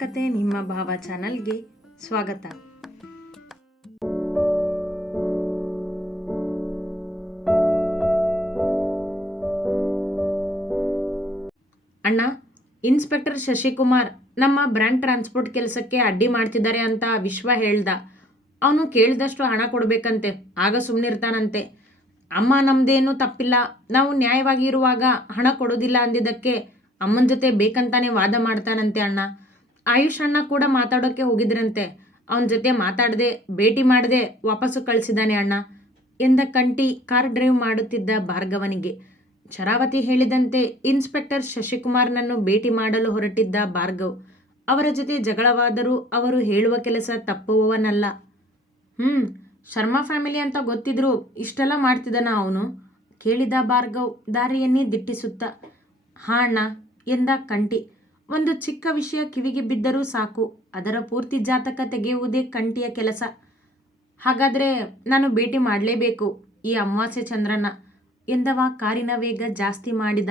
ಕತೆ ನಿಮ್ಮ ಭಾವ ಚಾನಲ್ಗೆ ಸ್ವಾಗತ. ಅಣ್ಣ, ಇನ್ಸ್ಪೆಕ್ಟರ್ ಶಶಿಕುಮಾರ್ ನಮ್ಮ ಬ್ರ್ಯಾಂಡ್ ಟ್ರಾನ್ಸ್ಪೋರ್ಟ್ ಕೆಲಸಕ್ಕೆ ಅಡ್ಡಿ ಮಾಡ್ತಿದ್ದಾರೆ ಅಂತ ವಿಶ್ವ ಹೇಳ್ದ. ಅವನು ಕೇಳಿದಷ್ಟು ಹಣ ಕೊಡಬೇಕಂತೆ, ಆಗ ಸುಮ್ಮನಿರ್ತಾನಂತೆ ಅಮ್ಮ ನಮ್ದೇನು ತಪ್ಪಿಲ್ಲ, ನಾವು ನ್ಯಾಯವಾಗಿ ಇರುವಾಗ ಹಣ ಕೊಡೋದಿಲ್ಲ ಅಂದಿದ್ದಕ್ಕೆ ಅಮ್ಮನ ಜೊತೆ ಬೇಕಂತಾನೆ ವಾದ ಮಾಡ್ತಾನಂತೆ ಅಣ್ಣ. ಆಯುಷ್ ಅಣ್ಣ ಕೂಡ ಮಾತಾಡೋಕ್ಕೆ ಹೋಗಿದ್ರಂತೆ. ಅವನ ಜೊತೆ ಮಾತಾಡದೆ, ಭೇಟಿ ಮಾಡದೆ, ವಾಪಸ್ಸು ಕಳಿಸಿದಾನೆ ಅಣ್ಣ. ಎಂದ ಕಂಟಿ ಕಾರ್ ಡ್ರೈವ್ ಮಾಡುತ್ತಿದ್ದ ಭಾರ್ಗವನಿಗೆ. ಶರಾವತಿ ಹೇಳಿದಂತೆ ಇನ್ಸ್ಪೆಕ್ಟರ್ ಶಶಿಕುಮಾರ್ನನ್ನು ಭೇಟಿ ಮಾಡಲು ಹೊರಟಿದ್ದ ಭಾರ್ಗವ್. ಅವರ ಜೊತೆ ಜಗಳವಾದರೂ ಅವರು ಹೇಳುವ ಕೆಲಸ ತಪ್ಪುವವನಲ್ಲ. ಹ್ಞೂ ಶರ್ಮಾ ಫ್ಯಾಮಿಲಿ ಅಂತ ಗೊತ್ತಿದ್ರು ಇಷ್ಟೆಲ್ಲ ಮಾಡ್ತಿದ್ದಾನ ಅವನು? ಕೇಳಿದ ಭಾರ್ಗವ್ ದಾರಿಯನ್ನೇ ದಿಟ್ಟಿಸುತ್ತ. ಹಾ ಅಣ್ಣ, ಎಂದ ಕಂಟಿ. ಒಂದು ಚಿಕ್ಕ ವಿಷಯ ಕಿವಿಗೆ ಬಿದ್ದರೂ ಸಾಕು. ಅದರ ಪೂರ್ತಿ ಜಾತಕ ತೆಗೆಯುವುದೇ ಕಂಟಿಯ ಕೆಲಸ. ಹಾಗಾದರೆ ನಾನು ಭೇಟಿ ಮಾಡಲೇಬೇಕು ಈ ಅಮಾವಾಸ್ಯೆ ಚಂದ್ರನ ಎಂದವ ಕಾರಿನ ವೇಗ ಜಾಸ್ತಿ ಮಾಡಿದ.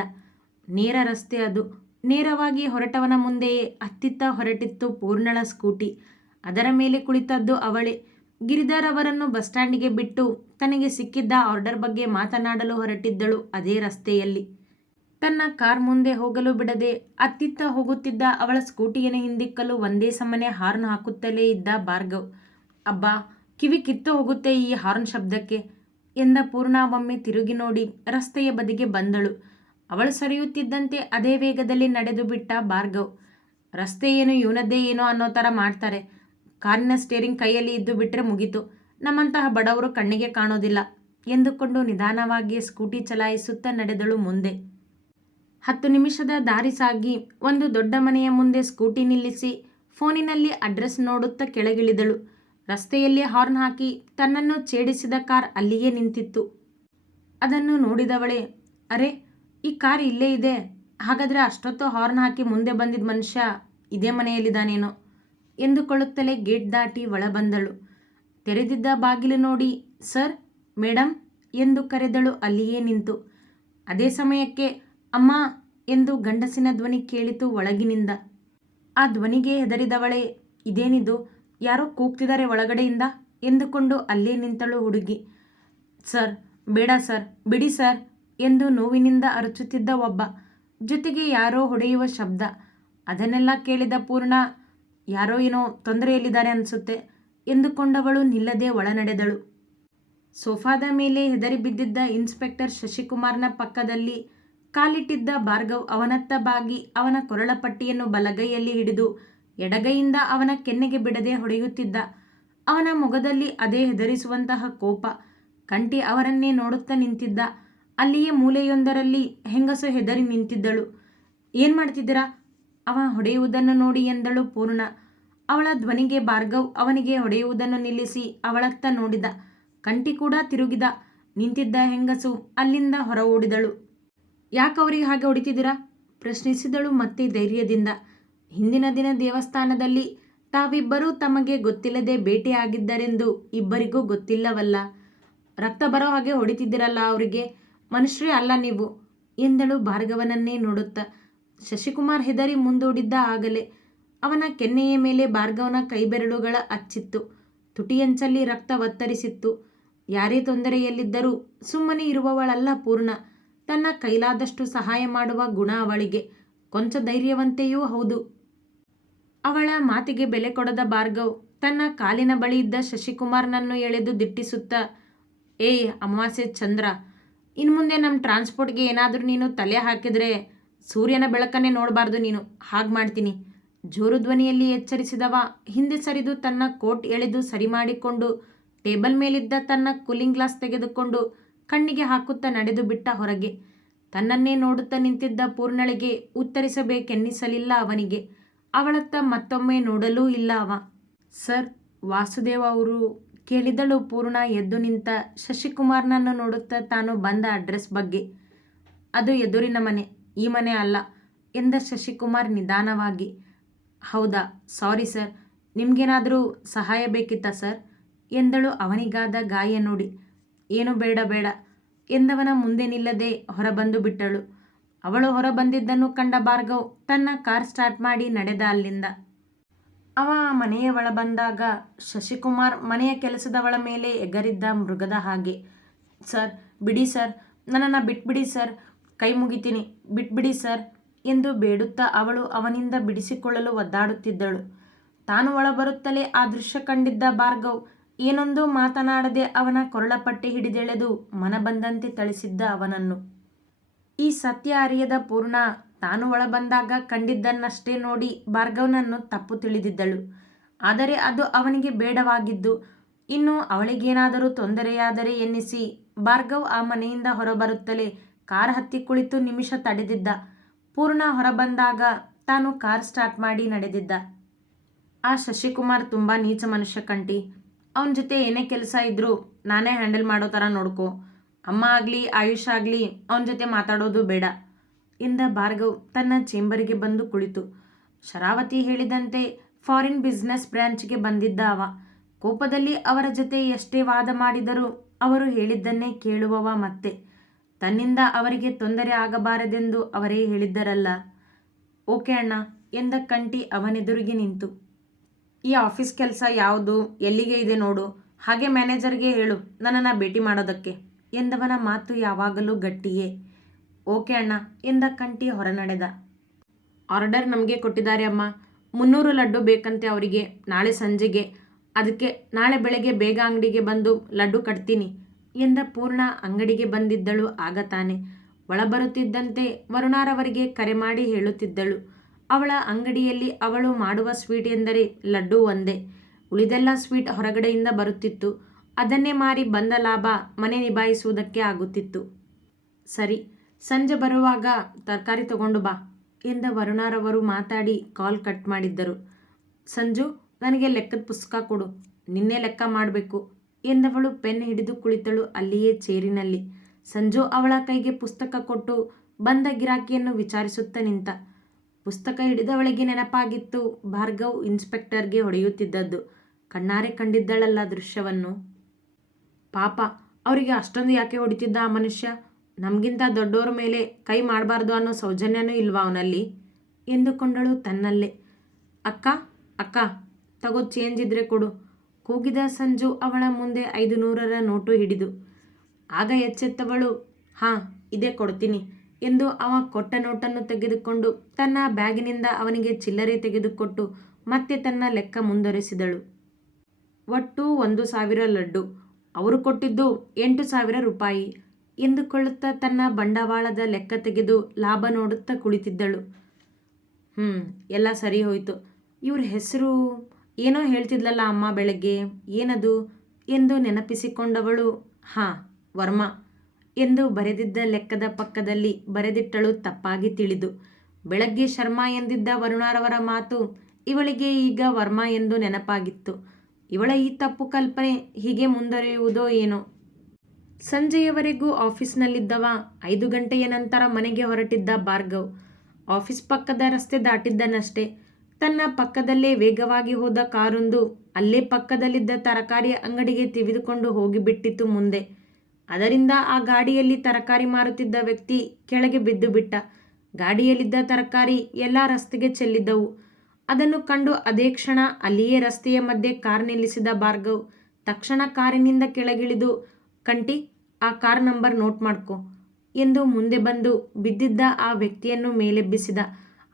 ನೇರ ರಸ್ತೆ ಅದು. ನೇರವಾಗಿ ಹೊರಟವನ ಮುಂದೆಯೇ ಅತ್ತಿತ್ತ ಹೊರಟಿತ್ತು ಪೂರ್ಣಳ ಸ್ಕೂಟಿ. ಅದರ ಮೇಲೆ ಕುಳಿತದ್ದು ಅವಳೆ. ಗಿರಿಧರ್ ಅವರನ್ನು ಬಸ್ ಸ್ಟ್ಯಾಂಡಿಗೆ ಬಿಟ್ಟು ತನಗೆ ಸಿಕ್ಕಿದ್ದ ಆರ್ಡರ್ ಬಗ್ಗೆ ಮಾತನಾಡಲು ಹೊರಟಿದ್ದಳು ಅದೇ ರಸ್ತೆಯಲ್ಲಿ. ತನ್ನ ಕಾರ್ ಮುಂದೆ ಹೋಗಲು ಬಿಡದೆ ಅತ್ತಿತ್ತ ಹೋಗುತ್ತಿದ್ದ ಅವಳ ಸ್ಕೂಟಿಯನ್ನು ಹಿಂದಿಕ್ಕಲು ಒಂದೇ ಸಮನೆ ಹಾರ್ನ್ ಹಾಕುತ್ತಲೇ ಇದ್ದ ಭಾರ್ಗವ್. ಅಬ್ಬಾ, ಕಿವಿ ಕಿತ್ತು ಹೋಗುತ್ತೆ ಈ ಹಾರ್ನ್ ಶಬ್ದಕ್ಕೆ ಎಂದ ಪೂರ್ಣ ಒಮ್ಮೆ ತಿರುಗಿ ನೋಡಿ ರಸ್ತೆಯ ಬದಿಗೆ ಬಂದಳು. ಅವಳು ಸರಿಯುತ್ತಿದ್ದಂತೆ ಅದೇ ವೇಗದಲ್ಲಿ ನಡೆದು ಬಿಟ್ಟ ಭಾರ್ಗವ್. ರಸ್ತೆ ಏನು ಇವನದ್ದೇ ಏನೋ ಅನ್ನೋ ಥರ ಮಾಡ್ತಾರೆ. ಕಾರಿನ ಸ್ಟೇರಿಂಗ್ ಕೈಯಲ್ಲಿ ಇದ್ದು ಬಿಟ್ಟರೆ ಮುಗಿತು. ನಮ್ಮಂತಹ ಬಡವರು ಕಣ್ಣಿಗೆ ಕಾಣೋದಿಲ್ಲ ಎಂದುಕೊಂಡು ನಿಧಾನವಾಗಿ ಸ್ಕೂಟಿ ಚಲಾಯಿಸುತ್ತಾ ನಡೆದಳು ಮುಂದೆ. ಹತ್ತು ನಿಮಿಷದ ದಾರಿ ಸಾಗಿ ಒಂದು ದೊಡ್ಡ ಮನೆಯ ಮುಂದೆ ಸ್ಕೂಟಿ ನಿಲ್ಲಿಸಿ ಫೋನಿನಲ್ಲಿ ಅಡ್ರೆಸ್ ನೋಡುತ್ತಾ ಕೆಳಗಿಳಿದಳು. ರಸ್ತೆಯಲ್ಲಿ ಹಾರ್ನ್ ಹಾಕಿ ತನ್ನನ್ನು ಛೇಡಿಸಿದ ಕಾರ್ ಅಲ್ಲಿಯೇ ನಿಂತಿತ್ತು. ಅದನ್ನು ನೋಡಿದವಳೆ, ಅರೆ, ಈ ಕಾರ್ ಇಲ್ಲೇ ಇದೆ. ಹಾಗಾದರೆ ಅಷ್ಟೊತ್ತು ಹಾರ್ನ್ ಹಾಕಿ ಮುಂದೆ ಬಂದಿದ್ದ ಮನುಷ್ಯ ಇದೇ ಮನೆಯಲ್ಲಿದ್ದಾನೇನೋ? ಎಂದುಕೊಳ್ಳುತ್ತಲೇ ಗೇಟ್ ದಾಟಿ ಒಳ ಬಂದಳು ತೆರೆದಿದ್ದ ಬಾಗಿಲು ನೋಡಿ, ಸರ್ ಮೇಡಮ್ ಎಂದು ಕರೆದಳು ಅಲ್ಲಿಯೇ ನಿಂತು. ಅದೇ ಸಮಯಕ್ಕೆ ಅಮ್ಮ ಎಂದು ಗಂಡಸಿನ ಧ್ವನಿ ಕೇಳಿತು ಒಳಗಿನಿಂದ. ಆ ಧ್ವನಿಗೆ ಹೆದರಿದವಳೆ, ಇದೇನಿದು? ಯಾರೋ ಕೂಗ್ತಿದ್ದಾರೆ ಒಳಗಡೆಯಿಂದ? ಎಂದುಕೊಂಡು ಅಲ್ಲೇ ನಿಂತಳು ಹುಡುಗಿ. ಸರ್, ಬೇಡ ಸರ್, ಬಿಡಿ ಸರ್ ಎಂದು ನೋವಿನಿಂದ ಅರಚುತ್ತಿದ್ದ ಒಬ್ಬ. ಜೊತೆಗೆ ಯಾರೋ ಹೊಡೆಯುವ ಶಬ್ದ. ಅದನ್ನೆಲ್ಲ ಕೇಳಿದ ಪೂರ್ಣ, ಯಾರೋ ಏನೋ ತೊಂದರೆಯಲ್ಲಿದ್ದಾರೆ ಅನಿಸುತ್ತೆ ಎಂದುಕೊಂಡವಳು ನಿಲ್ಲದೆ ಒಳನಡೆದಳು. ಸೋಫಾದ ಮೇಲೆ ಹೆದರಿ ಬಿದ್ದಿದ್ದ ಇನ್ಸ್ಪೆಕ್ಟರ್ ಶಶಿಕುಮಾರ್ನ ಪಕ್ಕದಲ್ಲಿ ಕಾಲಿಟ್ಟಿದ್ದ ಭಾರ್ಗವ್ ಅವನತ್ತ ಬಾಗಿ ಅವನ ಕೊರಳಪಟ್ಟಿಯನ್ನು ಬಲಗೈಯಲ್ಲಿ ಹಿಡಿದು ಎಡಗೈಯಿಂದ ಅವನ ಕೆನ್ನೆಗೆ ಬಿಡದೆ ಹೊಡೆಯುತ್ತಿದ್ದ. ಅವನ ಮೊಗದಲ್ಲಿ ಅದೇ ಹೆದರಿಸುವಂತಹ ಕೋಪ. ಕಂಟಿ ಅವರನ್ನೇ ನೋಡುತ್ತಾ ನಿಂತಿದ್ದ. ಅಲ್ಲಿಯೇ ಮೂಲೆಯೊಂದರಲ್ಲಿ ಹೆಂಗಸು ಹೆದರಿ ನಿಂತಿದ್ದಳು. ಏನು ಮಾಡ್ತಿದ್ದೀರಾ? ಅವ ಹೊಡೆಯುವುದನ್ನು ನೋಡಿ ಎಂದಳು ಪೂರ್ಣ. ಅವಳ ಧ್ವನಿಗೆ ಭಾರ್ಗವ್ ಅವನಿಗೆ ಹೊಡೆಯುವುದನ್ನು ನಿಲ್ಲಿಸಿ ಅವಳತ್ತ ನೋಡಿದ. ಕಂಟಿ ಕೂಡ ತಿರುಗಿದ. ನಿಂತಿದ್ದ ಹೆಂಗಸು ಅಲ್ಲಿಂದ ಹೊರ ಓಡಿದಳು. ಯಾಕವರಿಗೆ ಹಾಗೆ ಹೊಡಿತಿದ್ದೀರಾ? ಪ್ರಶ್ನಿಸಿದಳು ಮತ್ತೆ ಧೈರ್ಯದಿಂದ. ಹಿಂದಿನ ದಿನ ದೇವಸ್ಥಾನದಲ್ಲಿ ತಾವಿಬ್ಬರೂ ತಮಗೆ ಗೊತ್ತಿಲ್ಲದೆ ಭೇಟಿಯಾಗಿದ್ದರೆಂದು ಇಬ್ಬರಿಗೂ ಗೊತ್ತಿಲ್ಲವಲ್ಲ. ರಕ್ತ ಬರೋ ಹಾಗೆ ಹೊಡಿತಿದ್ದೀರಲ್ಲ ಅವರಿಗೆ. ಮನುಷ್ಯರೇ ಅಲ್ಲ ನೀವು, ಎಂದಳು ಭಾರ್ಗವನನ್ನೇ ನೋಡುತ್ತ. ಶಶಿಕುಮಾರ್ ಹೆದರಿ ಮುಂದೂಡಿದ್ದ ಆಗಲೇ ಅವನ ಕೆನ್ನೆಯ ಮೇಲೆ ಭಾರ್ಗವನ ಕೈಬೆರಳುಗಳ ಅಚ್ಚಿತ್ತು. ತುಟಿಯಂಚಲ್ಲಿ ರಕ್ತ ಒತ್ತರಿಸಿತ್ತು. ಯಾರೇ ತೊಂದರೆಯಲ್ಲಿದ್ದರೂ ಸುಮ್ಮನೆ ಇರುವವಳಲ್ಲ ಪೂರ್ಣ. ತನ್ನ ಕೈಲಾದಷ್ಟು ಸಹಾಯ ಮಾಡುವ ಗುಣ ಅವಳಿಗೆ. ಕೊಂಚ ಧೈರ್ಯವಂತೆಯೂ ಹೌದು. ಅವಳ ಮಾತಿಗೆ ಬೆಲೆ ಕೊಡದ ಭಾರ್ಗವ್ ತನ್ನ ಕಾಲಿನ ಬಳಿ ಇದ್ದ ಶಶಿಕುಮಾರ್ನನ್ನು ಎಳೆದು ದಿಟ್ಟಿಸುತ್ತಾ ಏಯ್ ಅಮಾವಾಸ್ಯೆ ಚಂದ್ರ ಇನ್ನು ಮುಂದೆ ನಮ್ಮ ಟ್ರಾನ್ಸ್ಪೋರ್ಟ್ಗೆ ಏನಾದರೂ ನೀನು ತಲೆ ಹಾಕಿದರೆ ಸೂರ್ಯನ ಬೆಳಕನ್ನೇ ನೋಡಬಾರ್ದು ನೀನು. ಹಾಗೆ ಮಾಡ್ತೀನಿ. ಜೋರು ಧ್ವನಿಯಲ್ಲಿ ಎಚ್ಚರಿಸಿದವ, ಹಿಂದೆ ಸರಿದು ತನ್ನ ಕೋಟ್ ಎಳೆದು ಸರಿ ಮಾಡಿಕೊಂಡು ಟೇಬಲ್ ಮೇಲಿದ್ದ ತನ್ನ ಕೂಲಿಂಗ್ ಗ್ಲಾಸ್ ತೆಗೆದುಕೊಂಡು ಕಣ್ಣಿಗೆ ಹಾಕುತ್ತಾ ನಡೆದು ಬಿಟ್ಟ ಹೊರಗೆ. ತನ್ನನ್ನೇ ನೋಡುತ್ತಾ ನಿಂತಿದ್ದ ಪೂರ್ಣಳಿಗೆ ಉತ್ತರಿಸಬೇಕೆನ್ನಿಸಲಿಲ್ಲ ಅವನಿಗೆ. ಅವಳತ್ತ ಮತ್ತೊಮ್ಮೆ ನೋಡಲೂ ಇಲ್ಲ ಅವ. ಸರ್, ವಾಸುದೇವ ಅವರು ಕೇಳಿದಳು ಪೂರ್ಣ ಎದ್ದು ನಿಂತ. ಶಶಿಕುಮಾರ್ನನ್ನು ನೋಡುತ್ತಾ ತಾನು ಬಂದ ಅಡ್ರೆಸ್ ಬಗ್ಗೆ. ಅದು ಎದುರಿನ ಮನೆ, ಈ ಮನೆ ಅಲ್ಲ ಎಂದ ಶಶಿಕುಮಾರ್ ನಿಧಾನವಾಗಿ. ಹೌದಾ, ಸಾರಿ ಸರ್, ನಿಮಗೇನಾದರೂ ಸಹಾಯ ಬೇಕಿತ್ತಾ ಸರ್? ಎಂದಳು ಅವನಿಗಾದ ಗಾಯ ನೋಡಿ. ಏನು ಬೇಡ ಬೇಡ. ಎಂದವನ ಮುಂದೆ ನಿಲ್ಲದೆ ಹೊರಬಂದು ಬಿಟ್ಟಳು. ಅವಳು ಹೊರಬಂದಿದ್ದನ್ನು ಕಂಡ ಭಾರ್ಗವ್ ತನ್ನ ಕಾರ್ ಸ್ಟಾರ್ಟ್ ಮಾಡಿ ನಡೆದ ಅಲ್ಲಿಂದ. ಅವ ಮನೆಯ ಒಳ ಬಂದಾಗ ಶಶಿಕುಮಾರ್ ಮನೆಯ ಕೆಲಸದವಳ ಮೇಲೆ ಎಗರಿದ್ದ ಮೃಗದ ಹಾಗೆ. ಸರ್, ಬಿಡಿ ಸರ್. ನನ್ನನ್ನು ಬಿಟ್ಬಿಡಿ ಸರ್. ಕೈ ಮುಗಿತೀನಿ. ಬಿಟ್ಬಿಡಿ ಸರ್ ಎಂದು ಬೇಡುತ್ತಾ ಅವಳು ಅವನಿಂದ ಬಿಡಿಸಿಕೊಳ್ಳಲು ಒದ್ದಾಡುತ್ತಿದ್ದಳು. ತಾನು ಒಳಬರುತ್ತಲೇ ಆ ದೃಶ್ಯ ಕಂಡಿದ್ದ ಭಾರ್ಗವ್ ಏನೊಂದೂ ಮಾತನಾಡದೆ ಅವನ ಕೊರಳಪಟ್ಟಿ ಹಿಡಿದೆಳೆದು ಮನಬಂದಂತೆ ಥಳಿಸಿದ್ದ ಅವನನ್ನು. ಈ ಸತ್ಯ ಅರಿಯದ ಪೂರ್ಣ ತಾನು ಒಳಬಂದಾಗ ಕಂಡಿದ್ದನ್ನಷ್ಟೇ ನೋಡಿ ಭಾರ್ಗವನನ್ನು ತಪ್ಪು ತಿಳಿದಿದ್ದಳು. ಆದರೆ ಅದು ಅವನಿಗೆ ಬೇಡವಾಗಿದ್ದು, ಇನ್ನು ಅವಳಿಗೇನಾದರೂ ತೊಂದರೆಯಾದರೆ ಎನ್ನಿಸಿ ಭಾರ್ಗವ್ ಆ ಮನೆಯಿಂದ ಹೊರಬರುತ್ತಲೇ ಕಾರ್ ಹತ್ತಿ ಕುಳಿತು ನಿಮಿಷ ತಡೆದಿದ್ದ. ಪೂರ್ಣ ಹೊರಬಂದಾಗ ತಾನು ಕಾರ್ ಸ್ಟಾರ್ಟ್ ಮಾಡಿ ನಡೆದಿದ್ದ. ಆ ಶಶಿಕುಮಾರ್ ತುಂಬ ನೀಚ ಮನುಷ್ಯ ಕಂಟಿ. ಅವನ ಜೊತೆ ಏನೇ ಕೆಲಸ ಇದ್ದರೂ ನಾನೇ ಹ್ಯಾಂಡಲ್ ಮಾಡೋ ಥರ ನೋಡ್ಕೊ. ಅಮ್ಮ ಆಗಲಿ, ಆಯುಷ್ ಆಗಲಿ ಅವನ ಜೊತೆ ಮಾತಾಡೋದು ಬೇಡ. ಇಂದ ಭಾರ್ಗವ್ ತನ್ನ ಚೇಂಬರಿಗೆ ಬಂದು ಕುಳಿತು. ಶರಾವತಿ ಹೇಳಿದಂತೆ ಫಾರಿನ್ ಬಿಸ್ನೆಸ್ ಬ್ರ್ಯಾಂಚ್ಗೆ ಬಂದಿದ್ದ ಅವ. ಕೋಪದಲ್ಲಿ ಅವರ ಜೊತೆ ಎಷ್ಟೇ ವಾದ ಮಾಡಿದರೂ ಅವರು ಹೇಳಿದ್ದನ್ನೇ ಕೇಳುವವ ಮತ್ತೆ. ತನ್ನಿಂದ ಅವರಿಗೆ ತೊಂದರೆ ಆಗಬಾರದೆಂದು ಅವರೇ ಹೇಳಿದ್ದರಲ್ಲ. ಓಕೆ ಅಣ್ಣ, ಎಂದ ಕಂಟಿ ಅವನೆದುರಿಗೆ ನಿಂತು. ಈ ಆಫೀಸ್ ಕೆಲಸ ಯಾವುದು, ಎಲ್ಲಿಗೆ ಇದೆ ನೋಡು. ಹಾಗೆ ಮ್ಯಾನೇಜರ್ಗೆ ಹೇಳು, ನನ್ನನ್ನು ಭೇಟಿ ಮಾಡೋದಕ್ಕೆ. ಎಂದವನ ಮಾತು ಯಾವಾಗಲೂ ಗಟ್ಟಿಯೇ. ಓಕೆ ಅಣ್ಣ, ಎಂದ ಕಂಟಿ ಹೊರನಡೆದ. ಆರ್ಡರ್ ನಮಗೆ ಕೊಟ್ಟಿದ್ದಾರೆ ಅಮ್ಮ. ಮುನ್ನೂರು ಲಡ್ಡು ಬೇಕಂತೆ ಅವರಿಗೆ, ನಾಳೆ ಸಂಜೆಗೆ. ಅದಕ್ಕೆ ನಾಳೆ ಬೆಳಗ್ಗೆ ಬೇಗ ಅಂಗಡಿಗೆ ಬಂದು ಲಡ್ಡು ಕಟ್ತೀನಿ ಎಂದ ಪೂರ್ಣ ಅಂಗಡಿಗೆ ಬಂದಿದ್ದಳು ಆಗ ತಾನೆ. ಒಳಬರುತ್ತಿದ್ದಂತೆ ವರುಣಾರವರಿಗೆ ಕರೆ ಮಾಡಿ ಹೇಳುತ್ತಿದ್ದಳು. ಅವಳ ಅಂಗಡಿಯಲ್ಲಿ ಅವಳು ಮಾಡುವ ಸ್ವೀಟ್ ಎಂದರೆ ಲಡ್ಡು ಒಂದೇ. ಉಳಿದೆಲ್ಲ ಸ್ವೀಟ್ ಹೊರಗಡೆಯಿಂದ ಬರುತ್ತಿತ್ತು. ಅದನ್ನೇ ಮಾರಿ ಬಂದ ಲಾಭ ಮನೆ ನಿಭಾಯಿಸುವುದಕ್ಕೆ ಆಗುತ್ತಿತ್ತು. ಸರಿ, ಸಂಜೆ ಬರುವಾಗ ತರಕಾರಿ ತಗೊಂಡು ಬಾ ಎಂದ ವರುಣಾರವರು ಮಾತಾಡಿ ಕಾಲ್ ಕಟ್ ಮಾಡಿದ್ದರು. ಸಂಜು, ನನಗೆ ಲೆಕ್ಕದ ಪುಸ್ತಕ ಕೊಡು, ನಿನ್ನೆ ಲೆಕ್ಕ ಮಾಡಬೇಕು ಎಂದವಳು ಪೆನ್ ಹಿಡಿದು ಕುಳಿತಳು ಅಲ್ಲಿಯೇ ಚೇರಿನಲ್ಲಿ. ಸಂಜು ಅವಳ ಕೈಗೆ ಪುಸ್ತಕ ಕೊಟ್ಟು ಬಂದ ಗಿರಾಕಿಯನ್ನು ವಿಚಾರಿಸುತ್ತಾ ನಿಂತ. ಪುಸ್ತಕ ಹಿಡಿದವಳಿಗೆ ನೆನಪಾಗಿತ್ತು. ಭಾರ್ಗವ್ ಇನ್ಸ್ಪೆಕ್ಟರ್ಗೆ ಹೊಡೆಯುತ್ತಿದ್ದದ್ದು. ಕಣ್ಣಾರೆ ಕಂಡಿದ್ದಳಲ್ಲ ದೃಶ್ಯವನ್ನು. ಪಾಪ, ಅವರಿಗೆ ಅಷ್ಟೊಂದು ಯಾಕೆ ಹೊಡಿತಿದ್ದ ಆ ಮನುಷ್ಯ? ನಮಗಿಂತ ದೊಡ್ಡವರ ಮೇಲೆ ಕೈ ಮಾಡಬಾರ್ದು ಅನ್ನೋ ಸೌಜನ್ಯನೂ ಇಲ್ವಾ ಅವನಲ್ಲಿ? ಎಂದುಕೊಂಡಳು ತನ್ನಲ್ಲೇ. ಅಕ್ಕ ಅಕ್ಕ, ತಗೋ ಚೇಂಜ್ ಇದ್ರೆ ಕೊಡು. ಕೂಗಿದ ಸಂಜು ಅವಳ ಮುಂದೆ ಐದು ನೂರರ ನೋಟು ಹಿಡಿದು. ಆಗ ಎಚ್ಚೆತ್ತವಳು, ಹಾಂ, ಇದೇ ಕೊಡ್ತೀನಿ. ಎಂದು ಅವ ಕೊಟ್ಟ ನೋಟನ್ನು ತೆಗೆದುಕೊಂಡು ತನ್ನ ಬ್ಯಾಗಿನಿಂದ ಅವನಿಗೆ ಚಿಲ್ಲರೆ ತೆಗೆದುಕೊಟ್ಟು ಮತ್ತೆ ತನ್ನ ಲೆಕ್ಕ ಮುಂದುವರೆಸಿದಳು. ಒಟ್ಟು ಒಂದು ಸಾವಿರ ಲಡ್ಡು. ಅವರು ಕೊಟ್ಟಿದ್ದು ಎಂಟು ಸಾವಿರ ರೂಪಾಯಿ ಎಂದುಕೊಳ್ಳುತ್ತಾ ತನ್ನ ಬಂಡವಾಳದ ಲೆಕ್ಕ ತೆಗೆದು ಲಾಭ ನೋಡುತ್ತಾ ಕುಳಿತಿದ್ದಳು. ಹ್ಞೂ ಎಲ್ಲ ಸರಿ ಹೋಯಿತು. ಇವ್ರ ಹೆಸರು ಏನೋ ಹೇಳ್ತಿದ್ಲಲ್ಲ ಅಮ್ಮ ಬೆಳಗ್ಗೆ? ಏನದು? ಎಂದು ನೆನಪಿಸಿಕೊಂಡವಳು, ಹಾಂ, ವರ್ಮಾ. ಎಂದು ಬರೆದಿದ್ದ ಲೆಕ್ಕದ ಪಕ್ಕದಲ್ಲಿ ಬರೆದಿಟ್ಟಳು ತಪ್ಪಾಗಿ ತಿಳಿದು. ಬೆಳಗ್ಗೆ ಶರ್ಮಾ ಎಂದಿದ್ದ ವರುಣಾರವರ ಮಾತು ಇವಳಿಗೆ ಈಗ ವರ್ಮಾ ಎಂದು ನೆನಪಾಗಿತ್ತು. ಇವಳ ಈ ತಪ್ಪು ಕಲ್ಪನೆ ಹೀಗೆ ಮುಂದುವರಿಯುವುದೋ ಏನೋ. ಸಂಜೆಯವರೆಗೂ ಆಫೀಸ್ನಲ್ಲಿದ್ದವ ಐದು ಗಂಟೆಯ ನಂತರ ಮನೆಗೆ ಹೊರಟಿದ್ದ ಭಾರ್ಗವ್. ಆಫೀಸ್ ಪಕ್ಕದ ರಸ್ತೆ ದಾಟಿದ್ದನಷ್ಟೇ. ತನ್ನ ಪಕ್ಕದಲ್ಲೇ ವೇಗವಾಗಿ ಹೋದ ಕಾರೊಂದು ಅಲ್ಲೇ ಪಕ್ಕದಲ್ಲಿದ್ದ ತರಕಾರಿ ಅಂಗಡಿಗೆ ತಿವಿದುಕೊಂಡು ಹೋಗಿಬಿಟ್ಟಿತು ಮುಂದೆ. ಅದರಿಂದ ಆ ಗಾಡಿಯಲ್ಲಿ ತರಕಾರಿ ಮಾರುತ್ತಿದ್ದ ವ್ಯಕ್ತಿ ಕೆಳಗೆ ಬಿದ್ದು ಬಿಟ್ಟ. ಗಾಡಿಯಲ್ಲಿದ್ದ ತರಕಾರಿ ಎಲ್ಲ ರಸ್ತೆಗೆ ಚೆಲ್ಲಿದ್ದವು. ಅದನ್ನು ಕಂಡು ಅದೇ ಕ್ಷಣ ಅಲ್ಲಿಯೇ ರಸ್ತೆಯ ಮಧ್ಯೆ ಕಾರ್ ನಿಲ್ಲಿಸಿದ ಭಾರ್ಗವ್. ತಕ್ಷಣ ಕಾರಿನಿಂದ ಕೆಳಗಿಳಿದು, ಕಂಟಿ, ಆ ಕಾರ್ ನಂಬರ್ ನೋಟ್ ಮಾಡ್ಕೊ ಎಂದು ಮುಂದೆ ಬಂದು ಬಿದ್ದಿದ್ದ ಆ ವ್ಯಕ್ತಿಯನ್ನು ಮೇಲೆಬ್ಬಿಸಿದ.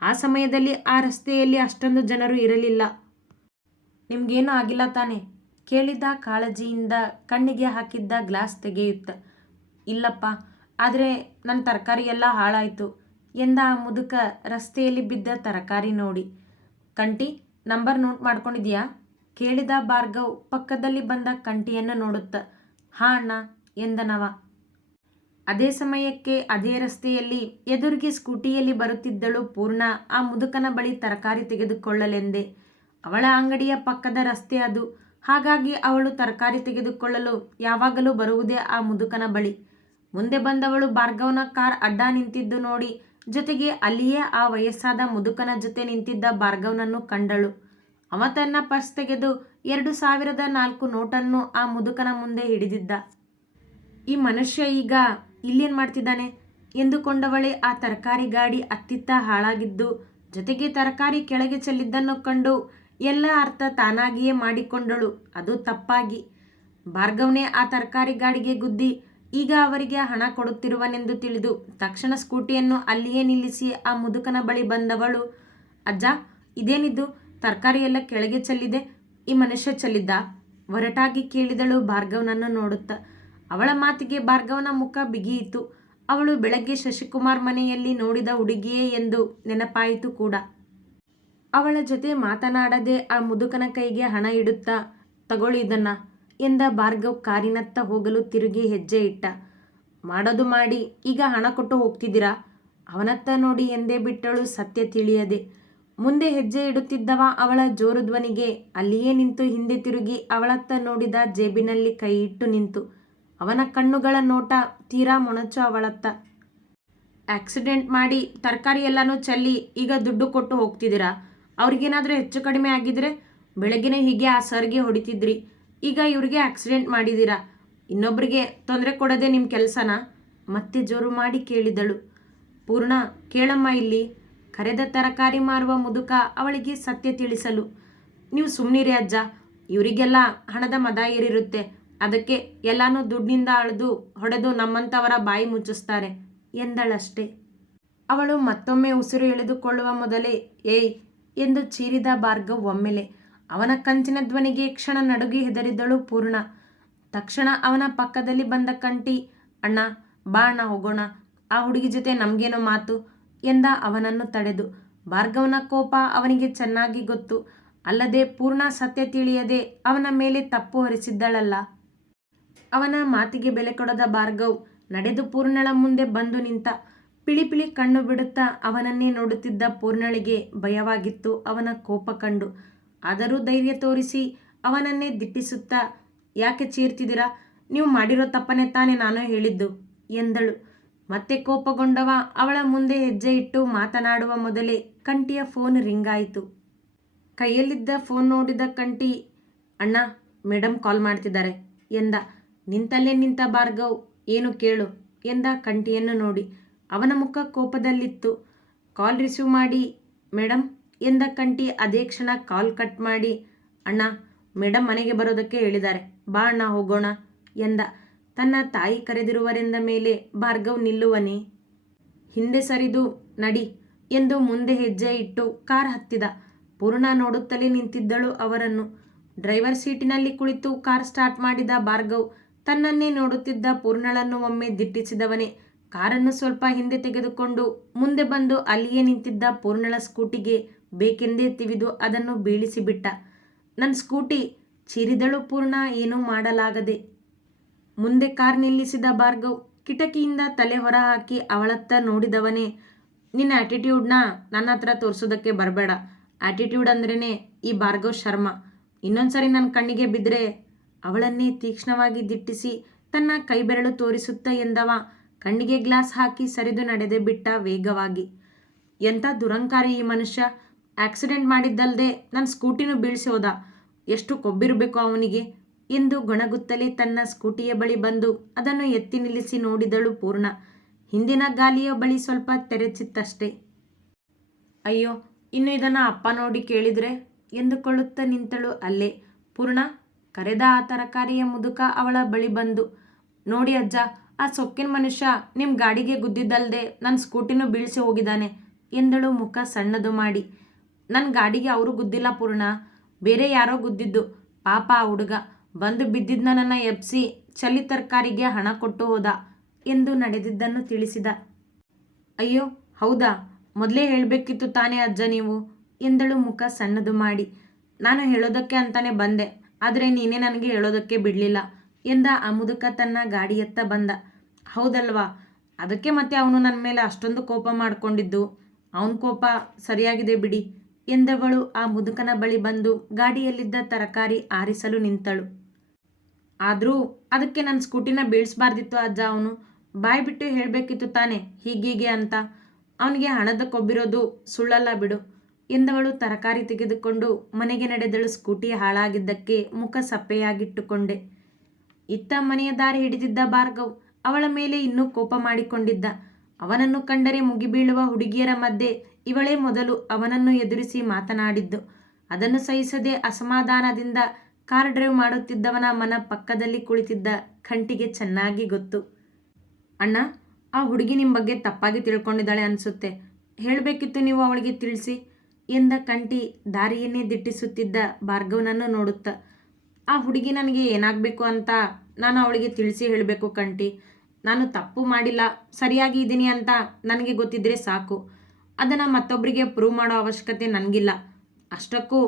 ಆ ಸಮಯದಲ್ಲಿ ಆ ರಸ್ತೆಯಲ್ಲಿ ಅಷ್ಟೊಂದು ಜನರು ಇರಲಿಲ್ಲ. ನಿಮ್ಗೇನೂ ಆಗಿಲ್ಲ ತಾನೆ? ಕೇಳಿದ ಕಾಳಜಿಯಿಂದ ಕಣ್ಣಿಗೆ ಹಾಕಿದ್ದ ಗ್ಲಾಸ್ ತೆಗೆಯುತ್ತ, ಇಲ್ಲಪ್ಪ, ಆದರೆ ನನ್ನ ತರಕಾರಿ ಎಲ್ಲ ಹಾಳಾಯಿತು ಎಂದ ಮುದುಕ ರಸ್ತೆಯಲ್ಲಿ ಬಿದ್ದ ತರಕಾರಿ ನೋಡಿ. ಕಂಟಿ, ನಂಬರ್ ನೋಟ್ ಮಾಡ್ಕೊಂಡಿದ್ಯಾ? ಕೇಳಿದ ಭಾರ್ಗವ್ ಪಕ್ಕದಲ್ಲಿ ಬಂದ ಕಂಟಿಯನ್ನು ನೋಡುತ್ತ. ಹಾ ಅಣ್ಣ ಎಂದನವ ಅದೇ ಸಮಯಕ್ಕೆ ಅದೇ ರಸ್ತೆಯಲ್ಲಿ ಎದುರಿಗೆ ಸ್ಕೂಟಿಯಲ್ಲಿ ಬರುತ್ತಿದ್ದಳು ಪೂರ್ಣ. ಆ ಮುದುಕನ ಬಳಿ ತರಕಾರಿ ತೆಗೆದುಕೊಳ್ಳಲೆಂದೆ. ಅವಳ ಅಂಗಡಿಯ ಪಕ್ಕದ ರಸ್ತೆ ಅದು. ಹಾಗಾಗಿ ಅವಳು ತರಕಾರಿ ತೆಗೆದುಕೊಳ್ಳಲು ಯಾವಾಗಲೂ ಬರುವುದೇ ಆ ಮುದುಕನ ಬಳಿ. ಮುಂದೆ ಬಂದವಳು ಭಾರ್ಗವನ ಕಾರ್ ಅಡ್ಡ ನಿಂತಿದ್ದು ನೋಡಿ, ಜೊತೆಗೆ ಅಲ್ಲಿಯೇ ಆ ವಯಸ್ಸಾದ ಮುದುಕನ ಜೊತೆ ನಿಂತಿದ್ದ ಭಾರ್ಗವನನ್ನು ಕಂಡಳು. ಅವ ತನ್ನ ಪರ್ಸ್ ತೆಗೆದು ಎರಡು ಸಾವಿರದ ನಾಲ್ಕು ನೋಟನ್ನು ಆ ಮುದುಕನ ಮುಂದೆ ಹಿಡಿದಿದ್ದ. ಈ ಮನುಷ್ಯ ಈಗ ಇಲ್ಲೇನು ಮಾಡ್ತಿದ್ದಾನೆ? ಎಂದುಕೊಂಡವಳೆ ಆ ತರಕಾರಿ ಗಾಡಿ ಅತ್ತಿತ್ತ ಹಾಳಾಗಿದ್ದು, ಜೊತೆಗೆ ತರಕಾರಿ ಕೆಳಗೆ ಚೆಲ್ಲಿದ್ದನ್ನು ಕಂಡು ಎಲ್ಲ ಅರ್ಥ ತಾನಾಗಿಯೇ ಮಾಡಿಕೊಂಡಳು. ಅದು ತಪ್ಪಾಗಿ. ಭಾರ್ಗವ್ನೇ ಆ ತರಕಾರಿ ಗಾಡಿಗೆ ಗುದ್ದಿ ಈಗ ಅವರಿಗೆ ಹಣ ಕೊಡುತ್ತಿರುವನೆಂದು ತಿಳಿದು ತಕ್ಷಣ ಸ್ಕೂಟಿಯನ್ನು ಅಲ್ಲಿಯೇ ನಿಲ್ಲಿಸಿ ಆ ಮುದುಕನ ಬಳಿ ಬಂದವಳು, ಅಜ್ಜ ಇದೇನಿದ್ದು ತರಕಾರಿ ಎಲ್ಲ ಕೆಳಗೆ ಚೆಲ್ಲಿದೆ. ಈ ಮನುಷ್ಯ ಚೆಲ್ಲಿದ್ದ? ಒರಟಾಗಿ ಕೇಳಿದಳು ಭಾರ್ಗವನನ್ನು ನೋಡುತ್ತ. ಅವಳ ಮಾತಿಗೆ ಭಾರ್ಗವನ ಮುಖ ಬಿಗಿಯಿತು. ಅವಳು ಬೆಳಗ್ಗೆ ಶಶಿಕುಮಾರ್ ಮನೆಯಲ್ಲಿ ನೋಡಿದ ಹುಡುಗಿಯೇ ಎಂದು ನೆನಪಾಯಿತು ಕೂಡ. ಅವಳ ಜೊತೆ ಮಾತನಾಡದೆ ಆ ಮುದುಕನ ಕೈಗೆ ಹಣ ಇಡುತ್ತಾ, ತಗೊಳ್ಳಿ ಎಂದ ಭಾರ್ಗವ್ ಕಾರಿನತ್ತ ಹೋಗಲು ತಿರುಗಿ ಹೆಜ್ಜೆ ಇಟ್ಟ. ಮಾಡೋದು ಮಾಡಿ, ಈಗ ಹಣ ಕೊಟ್ಟು ಹೋಗ್ತಿದ್ದೀರಾ? ಅವನತ್ತ ನೋಡಿ ಎಂದೇ ಬಿಟ್ಟಳು ಸತ್ಯ ತಿಳಿಯದೆ. ಮುಂದೆ ಹೆಜ್ಜೆ ಇಡುತ್ತಿದ್ದವ ಅವಳ ಜೋರು ಧ್ವನಿಗೆ, ಅಲ್ಲಿಯೇ ನಿಂತು ಹಿಂದೆ ತಿರುಗಿ ಅವಳತ್ತ ನೋಡಿದ ಜೇಬಿನಲ್ಲಿ ಕೈ ಇಟ್ಟು ನಿಂತು. ಅವನ ಕಣ್ಣುಗಳ ನೋಟ ತೀರಾ ಮೊಣಚು ಅವಳತ್ತ. ಆಕ್ಸಿಡೆಂಟ್ ಮಾಡಿ, ತರಕಾರಿ ಎಲ್ಲನೂ ಚೆಲ್ಲಿ, ಈಗ ದುಡ್ಡು ಕೊಟ್ಟು ಹೋಗ್ತಿದ್ದೀರಾ? ಅವ್ರಿಗೇನಾದರೂ ಹೆಚ್ಚು ಕಡಿಮೆ ಆಗಿದ್ದರೆ ಬೆಳಗ್ಗೆ ಹೀಗೆ ಆ ಸರ್ಗೆ ಹೊಡಿತಿದ್ರಿ. ಈಗ ಇವ್ರಿಗೆ ಆಕ್ಸಿಡೆಂಟ್ ಮಾಡಿದ್ದೀರಾ ಇನ್ನೊಬ್ಬರಿಗೆ ತೊಂದರೆ ಕೊಡೋದೇ ನಿಮ್ಮ ಕೆಲಸನ? ಮತ್ತೆ ಜೋರು ಮಾಡಿ ಕೇಳಿದಳು. ಪೂರ್ಣ, ಕೇಳಮ್ಮ ಇಲ್ಲಿ. ಕರೆದ ತರಕಾರಿ ಮಾರುವ ಮುದುಕ ಅವಳಿಗೆ ಸತ್ಯ ತಿಳಿಸಲು. ನೀವು ಸುಮ್ಮನಿರಿ ಅಜ್ಜ. ಇವರಿಗೆಲ್ಲ ಹಣದ ಮದ ಏರಿರುತ್ತೆ. ಅದಕ್ಕೆ ಎಲ್ಲಾನು ದುಡ್ಡಿನಿಂದ ಅಳೆದು ಹೊಡೆದು ನಮ್ಮಂಥವರ ಬಾಯಿ ಮುಚ್ಚಿಸ್ತಾರೆ ಎಂದಳಷ್ಟೆ. ಅವಳು ಮತ್ತೊಮ್ಮೆ ಉಸಿರು ಎಳೆದುಕೊಳ್ಳುವ ಮೊದಲೇ, ಏಯ್ ಎಂದು ಚೀರಿದ ಭಾರ್ಗವ್ ಒಮ್ಮೆಲೆ, ಅವನ ಕಂಚಿನ ಧ್ವನಿಗೆ ಕ್ಷಣ ನಡುಗಿ ಹೆದರಿದಳು ಪೂರ್ಣ. ತಕ್ಷಣ ಅವನ ಪಕ್ಕದಲ್ಲಿ ಬಂದ ಕಂಟಿ ಅಣ್ಣ, ಬಾ ಅಣ್ಣ, ಹೋಗೋಣ. ಆ ಹುಡುಗಿ ಜೊತೆ ನಮಗೇನೋ ಮಾತು ಎಂದ ಅವನನ್ನು ತಡೆದು. ಭಾರ್ಗವನ ಕೋಪ ಅವನಿಗೆ ಚೆನ್ನಾಗಿ ಗೊತ್ತು. ಅಲ್ಲದೆ ಪೂರ್ಣ ಸತ್ಯ ತಿಳಿಯದೆ ಅವನ ಮೇಲೆ ತಪ್ಪು ಹೊರಿಸಿದ್ದಳಲ್ಲ. ಅವನ ಮಾತಿಗೆ ಬೆಲೆ ಕೊಡದ ಭಾರ್ಗವ್ ನಡೆದು ಪೂರ್ಣಳ ಮುಂದೆ ಬಂದು ನಿಂತ ಪಿಳಿ ಪಿಳಿ ಕಣ್ಣು ಬಿಡುತ್ತಾ ಅವನನ್ನೇ ನೋಡುತ್ತಿದ್ದ ಪೂರ್ಣಳಿಗೆ ಭಯವಾಗಿತ್ತು. ಅವನ ಕೋಪ ಕಂಡು, ಆದರೂ ಧೈರ್ಯ ತೋರಿಸಿ ಅವನನ್ನೇ ದಿಟ್ಟಿಸುತ್ತಾ ಯಾಕೆ ಚೀರ್ತಿದ್ದೀರಾ? ನೀವು ಮಾಡಿರೋ ತಪ್ಪನೆ ತಾನೇ ನಾನು ಹೇಳಿದ್ದು, ಎಂದಳು. ಮತ್ತೆ ಕೋಪಗೊಂಡವ ಅವಳ ಮುಂದೆ ಹೆಜ್ಜೆ ಇಟ್ಟು ಮಾತನಾಡುವ ಮೊದಲೇ ಕಂಟಿಯ ಫೋನ್ ರಿಂಗ್ ಆಯಿತು. ಕೈಯಲ್ಲಿದ್ದ ಫೋನ್ ನೋಡಿದ ಕಂಟಿ ಅಣ್ಣ ಮೇಡಮ್ ಕಾಲ್ ಮಾಡ್ತಿದ್ದಾರೆ, ಎಂದ. ನಿಂತಲ್ಲೇ ನಿಂತ ಭಾರ್ಗವ್, ಏನು ಕೇಳು, ಎಂದ ಕಂಟಿಯನ್ನು ನೋಡಿ. ಅವನ ಮುಖ ಕೋಪದಲ್ಲಿತ್ತು. ಕಾಲ್ ರಿಸೀವ್ ಮಾಡಿ ಮೇಡಮ್ ಎಂದ ಕಂಟಿ ಅದೇ ಕ್ಷಣ ಕಾಲ್ ಕಟ್ ಮಾಡಿ, ಅಣ್ಣ ಮೇಡಮ್ ಮನೆಗೆ ಬರೋದಕ್ಕೆ ಹೇಳಿದ್ದಾರೆ. ಬಾ ಅಣ್ಣ, ಹೋಗೋಣ, ಎಂದ. ತನ್ನ ತಾಯಿ ಕರೆದಿರುವರೆಂದ ಮೇಲೆ ಭಾರ್ಗವ್ ನಿಲ್ಲುವನೇ. ಹಿಂದೆ ಸರಿದು, ನಡಿ, ಎಂದು ಮುಂದೆ ಹೆಜ್ಜೆ ಇಟ್ಟು ಕಾರ್ ಹತ್ತಿದ. ಪೂರ್ಣ ನೋಡುತ್ತಲೇ ನಿಂತಿದ್ದಳು ಅವರನ್ನು. ಡ್ರೈವರ್ ಸೀಟಿನಲ್ಲಿ ಕುಳಿತು ಕಾರ್ ಸ್ಟಾರ್ಟ್ ಮಾಡಿದ ಭಾರ್ಗವ್ ತನ್ನನ್ನೇ ನೋಡುತ್ತಿದ್ದ ಪೂರ್ಣಳನ್ನು ಒಮ್ಮೆ ದಿಟ್ಟಿಸಿದವನೇ. ಕಾರನ್ನು ಸ್ವಲ್ಪ ಹಿಂದೆ ತೆಗೆದುಕೊಂಡು ಮುಂದೆ ಬಂದು ಅಲ್ಲಿಯೇ ನಿಂತಿದ್ದ ಪೂರ್ಣಳ ಸ್ಕೂಟಿಗೆ ಬೇಕೆಂದೇ ತಿವಿದು ಅದನ್ನು ಬೀಳಿಸಿಬಿಟ್ಟ. ನನ್ನ ಸ್ಕೂಟಿ, ಚಿರಿದಳು ಪೂರ್ಣ ಏನೂ ಮಾಡಲಾಗದೆ. ಮುಂದೆ ಕಾರ್ ನಿಲ್ಲಿಸಿದ ಭಾರ್ಗವ್ ಕಿಟಕಿಯಿಂದ ತಲೆ ಹೊರ ಹಾಕಿ ಅವಳತ್ತ ನೋಡಿದವನೇ, ನಿನ್ನ ಆ್ಯಟಿಟ್ಯೂಡ್ನ ನನ್ನ ಹತ್ರ ತೋರಿಸೋದಕ್ಕೆ ಬರಬೇಡ. ಆ್ಯಟಿಟ್ಯೂಡ್ ಅಂದ್ರೇ ಈ ಭಾರ್ಗವ್ ಶರ್ಮಾ. ಇನ್ನೊಂದ್ಸರಿ ನನ್ನ ಕಣ್ಣಿಗೆ ಬಿದ್ದರೆ ಅವಳನ್ನೇ ತೀಕ್ಷ್ಣವಾಗಿ ದಿಟ್ಟಿಸಿ ತನ್ನ ಕೈಬೆರಳು ತೋರಿಸುತ್ತ ಎಂದವ. ಕಣ್ಣಿಗೆ ಗ್ಲಾಸ್ ಹಾಕಿ ಸರಿದು ನಡೆದೇ ಬಿಟ್ಟ ವೇಗವಾಗಿ. ಎಂಥ ದುರಂಕಾರಿ ಈ ಮನುಷ್ಯ. ಆಕ್ಸಿಡೆಂಟ್ ಮಾಡಿದ್ದಲ್ಲದೆ ನನ್ನ ಸ್ಕೂಟಿನೂ ಬೀಳಿಸಿ ಎಷ್ಟು ಕೊಬ್ಬಿರಬೇಕು ಅವನಿಗೆ. ಎಂದು ಗೊಣಗುತ್ತಲೇ ತನ್ನ ಸ್ಕೂಟಿಯ ಬಳಿ ಬಂದು ಅದನ್ನು ಎತ್ತಿ ನಿಲ್ಲಿಸಿ ನೋಡಿದಳು ಪೂರ್ಣ. ಹಿಂದಿನ ಗಾಲಿಯ ಬಳಿ ಸ್ವಲ್ಪ ತೆರೆಚಿತ್ತಷ್ಟೇ. ಅಯ್ಯೋ, ಇನ್ನು ಇದನ್ನು ಅಪ್ಪ ನೋಡಿ ಕೇಳಿದರೆ? ಎಂದುಕೊಳ್ಳುತ್ತಾ ನಿಂತಳು ಅಲ್ಲೇ. ಪೂರ್ಣ, ಕರೆದ ಆ ತರಕಾರಿಯ ಮುದುಕ ಅವಳ ಬಳಿ ಬಂದು, ನೋಡಿ ಅಜ್ಜ ಆ ಸೊಕ್ಕಿನ ಮನುಷ್ಯ ನಿಮ್ಮ ಗಾಡಿಗೆ ಗುದ್ದಿದ್ದಲ್ಲದೆ ನನ್ನ ಸ್ಕೂಟಿನೂ ಬೀಳಿಸಿ ಹೋಗಿದ್ದಾನೆ ಎಂದಳು ಮುಖ ಸಣ್ಣದು ಮಾಡಿ. ನನ್ನ ಗಾಡಿಗೆ ಅವರು ಗುದ್ದಿಲ್ಲ ಪೂರ್ಣ. ಬೇರೆ ಯಾರೋ ಗುದ್ದಿದ್ದು. ಪಾಪ ಆ ಹುಡುಗ. ಬಂದು ಬಿದ್ದಿದ್ದ ನನ್ನ ಎಬ್ಸಿ ಚಲಿ ತರಕಾರಿಗೆ ಹಣ ಕೊಟ್ಟು ಹೋದ ಎಂದು ನಡೆದಿದ್ದನ್ನು ತಿಳಿಸಿದ. ಅಯ್ಯೋ, ಹೌದಾ? ಮೊದಲೇ ಹೇಳಬೇಕಿತ್ತು ತಾನೇ ಅಜ್ಜ ನೀವು ಎಂದಳು ಮುಖ ಸಣ್ಣದು ಮಾಡಿ. ನಾನು ಹೇಳೋದಕ್ಕೆ ಅಂತಾನೆ ಬಂದೆ. ಆದರೆ ನೀನೇ ನನಗೆ ಹೇಳೋದಕ್ಕೆ ಬಿಡಲಿಲ್ಲ. ಎಂದ ಆ ಮುದುಕ ತನ್ನ ಗಾಡಿಯತ್ತ ಬಂದ. ಹೌದಲ್ವಾ? ಅದಕ್ಕೆ ಮತ್ತೆ ಅವನು ನನ್ನ ಮೇಲೆ ಅಷ್ಟೊಂದು ಕೋಪ ಮಾಡಿಕೊಂಡಿದ್ದು. ಅವನ ಕೋಪ ಸರಿಯಾಗಿದೆ ಬಿಡಿ ಎಂದವಳು ಆ ಮುದುಕನ ಬಳಿ ಬಂದು ಗಾಡಿಯಲ್ಲಿದ್ದ ತರಕಾರಿ ಆರಿಸಲು ನಿಂತಳು. ಆದರೂ ಅದಕ್ಕೆ ನನ್ನ ಸ್ಕೂಟಿನ ಬೀಳಿಸಬಾರ್ದಿತ್ತು ಅಜ್ಜ ಅವನು. ಬಾಯಿ ಬಿಟ್ಟು ಹೇಳಬೇಕಿತ್ತು ತಾನೆ ಹೀಗೀಗೆ ಅಂತ. ಅವನಿಗೆ ಹಣದ ಕೊಬ್ಬಿರೋದು ಸುಳ್ಳಲ್ಲ ಬಿಡು ಎಂದವಳು ತರಕಾರಿ ತೆಗೆದುಕೊಂಡು ಮನೆಗೆ ನಡೆದಳು ಸ್ಕೂಟಿ ಹಾಳಾಗಿದ್ದಕ್ಕೆ ಮುಖ ಸಪ್ಪೆಯಾಗಿಟ್ಟುಕೊಂಡೆ. ಇತ್ತ ಮನೆಯ ದಾರಿ ಹಿಡಿದಿದ್ದ ಭಾರ್ಗವ್ ಅವಳ ಮೇಲೆ ಇನ್ನೂ ಕೋಪ ಮಾಡಿಕೊಂಡಿದ್ದ. ಅವನನ್ನು ಕಂಡರೆ ಮುಗಿಬೀಳುವ ಹುಡುಗಿಯರ ಮಧ್ಯೆ ಇವಳೇ ಮೊದಲು ಅವನನ್ನು ಎದುರಿಸಿ ಮಾತನಾಡಿದ್ದು. ಅದನ್ನು ಸಹಿಸದೆ ಅಸಮಾಧಾನದಿಂದ ಕಾರ್ ಡ್ರೈವ್ ಮಾಡುತ್ತಿದ್ದವನ ಮನ ಪಕ್ಕದಲ್ಲಿ ಕುಳಿತಿದ್ದ ಕಂಟಿಗೆ ಚೆನ್ನಾಗಿ ಗೊತ್ತು. ಅಣ್ಣ, ಆ ಹುಡುಗಿ ನಿಮ್ಮ ಬಗ್ಗೆ ತಪ್ಪಾಗಿ ತಿಳ್ಕೊಂಡಿದ್ದಾಳೆ ಅನಿಸುತ್ತೆ. ಹೇಳಬೇಕಿತ್ತು ನೀವು ಅವಳಿಗೆ ತಿಳಿಸಿ ಎಂದ ಕಂಟಿ ದಾರಿಯನ್ನೇ ದಿಟ್ಟಿಸುತ್ತಿದ್ದ ಭಾರ್ಗವನನ್ನು ನೋಡುತ್ತಾ. ಆ ಹುಡುಗಿ ನನಗೆ ಏನಾಗಬೇಕು ಅಂತ ನಾನು ಅವಳಿಗೆ ತಿಳಿಸಿ ಹೇಳಬೇಕು ಕಂಟಿ. ನಾನು ತಪ್ಪು ಮಾಡಿಲ್ಲ, ಸರಿಯಾಗಿ ಇದ್ದೀನಿ ಅಂತ ನನಗೆ ಗೊತ್ತಿದ್ದರೆ ಸಾಕು. ಅದನ್ನು ಮತ್ತೊಬ್ಬರಿಗೆ ಪ್ರೂವ್ ಮಾಡೋ ಅವಶ್ಯಕತೆ ನನಗಿಲ್ಲ. ಅಷ್ಟಕ್ಕೂ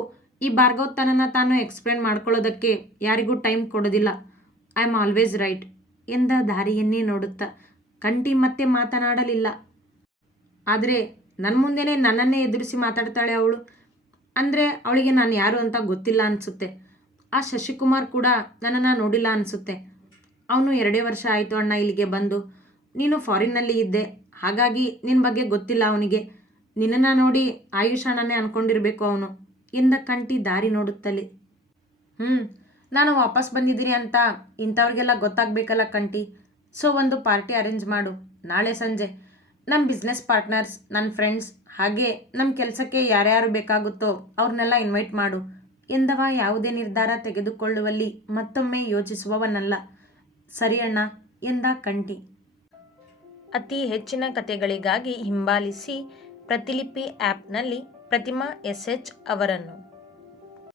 ಈ ಭಾರ್ಗವ್ ತನ್ನನ್ನು ತಾನು ಎಕ್ಸ್ಪ್ಲೇನ್ ಮಾಡ್ಕೊಳ್ಳೋದಕ್ಕೆ ಯಾರಿಗೂ ಟೈಮ್ ಕೊಡೋದಿಲ್ಲ. ಐ ಆಮ್ ಆಲ್ವೇಸ್ ರೈಟ್ ಎಂದ ದಾರಿಯನ್ನೇ ನೋಡುತ್ತಾ ಕಂಟಿ ಮತ್ತೆ ಮಾತನಾಡಲಿಲ್ಲ. ಆದರೆ ನನ್ನ ಮುಂದೆನೇ ನನ್ನನ್ನೇ ಎದುರಿಸಿ ಮಾತಾಡ್ತಾಳೆ ಅವಳು. ಅಂದರೆ ಅವಳಿಗೆ ನಾನು ಯಾರು ಅಂತ ಗೊತ್ತಿಲ್ಲ ಅನಿಸುತ್ತೆ. ಆ ಶಶಿಕುಮಾರ್ ಕೂಡ ನನ್ನನ್ನು ನೋಡಿಲ್ಲ ಅನಿಸುತ್ತೆ. ಅವನು ಎರಡೇ ವರ್ಷ ಆಯಿತು ಅಣ್ಣ ಇಲ್ಲಿಗೆ ಬಂದು. ನೀನು ಫಾರಿನ್ನಲ್ಲಿ ಇದ್ದೆ. ಹಾಗಾಗಿ ನಿನ್ನ ಬಗ್ಗೆ ಗೊತ್ತಿಲ್ಲ ಅವನಿಗೆ. ನಿನ್ನನ್ನು ನೋಡಿ ಆಯುಷ್ ಅಣ್ಣನೇ ಅಂದ್ಕೊಂಡಿರಬೇಕು ಅವನು. ಎಂದ ಕಂಟಿ ದಾರಿ ನೋಡುತ್ತಲಿ. ಹ್ಞೂ ನಾನು ವಾಪಸ್ ಬಂದಿದ್ದೀನಿ ಅಂತ ಇಂಥವ್ರಿಗೆಲ್ಲ ಗೊತ್ತಾಗಬೇಕಲ್ಲ ಕಂಟಿ ಸೊ ಒಂದು ಪಾರ್ಟಿ ಅರೇಂಜ್ ಮಾಡು. ನಾಳೆ ಸಂಜೆ. ನಮ್ಮ ಬಿಸ್ನೆಸ್ ಪಾರ್ಟ್ನರ್ಸ್ ನನ್ನ ಫ್ರೆಂಡ್ಸ್, ಹಾಗೆ ನಮ್ಮ ಕೆಲಸಕ್ಕೆ ಯಾರ್ಯಾರು ಬೇಕಾಗುತ್ತೋ ಅವ್ರನ್ನೆಲ್ಲ ಇನ್ವೈಟ್ ಮಾಡು. ಎಂದವ ಯಾವುದೇ ನಿರ್ಧಾರ ತೆಗೆದುಕೊಳ್ಳುವಲ್ಲಿ ಮತ್ತೊಮ್ಮೆ ಯೋಚಿಸುವವನಲ್ಲ. ಸರಿಯಣ್ಣ, ಎಂದ ಕಂಠಿ. ಅತಿ ಹೆಚ್ಚಿನ ಕಥೆಗಳಿಗಾಗಿ ಹಿಂಬಾಲಿಸಿ ಪ್ರತಿಲಿಪಿ ಆ್ಯಪ್ನಲ್ಲಿ ಪ್ರತಿಮಾ ಎಸ್ ಎಚ್ ಅವರನ್ನು.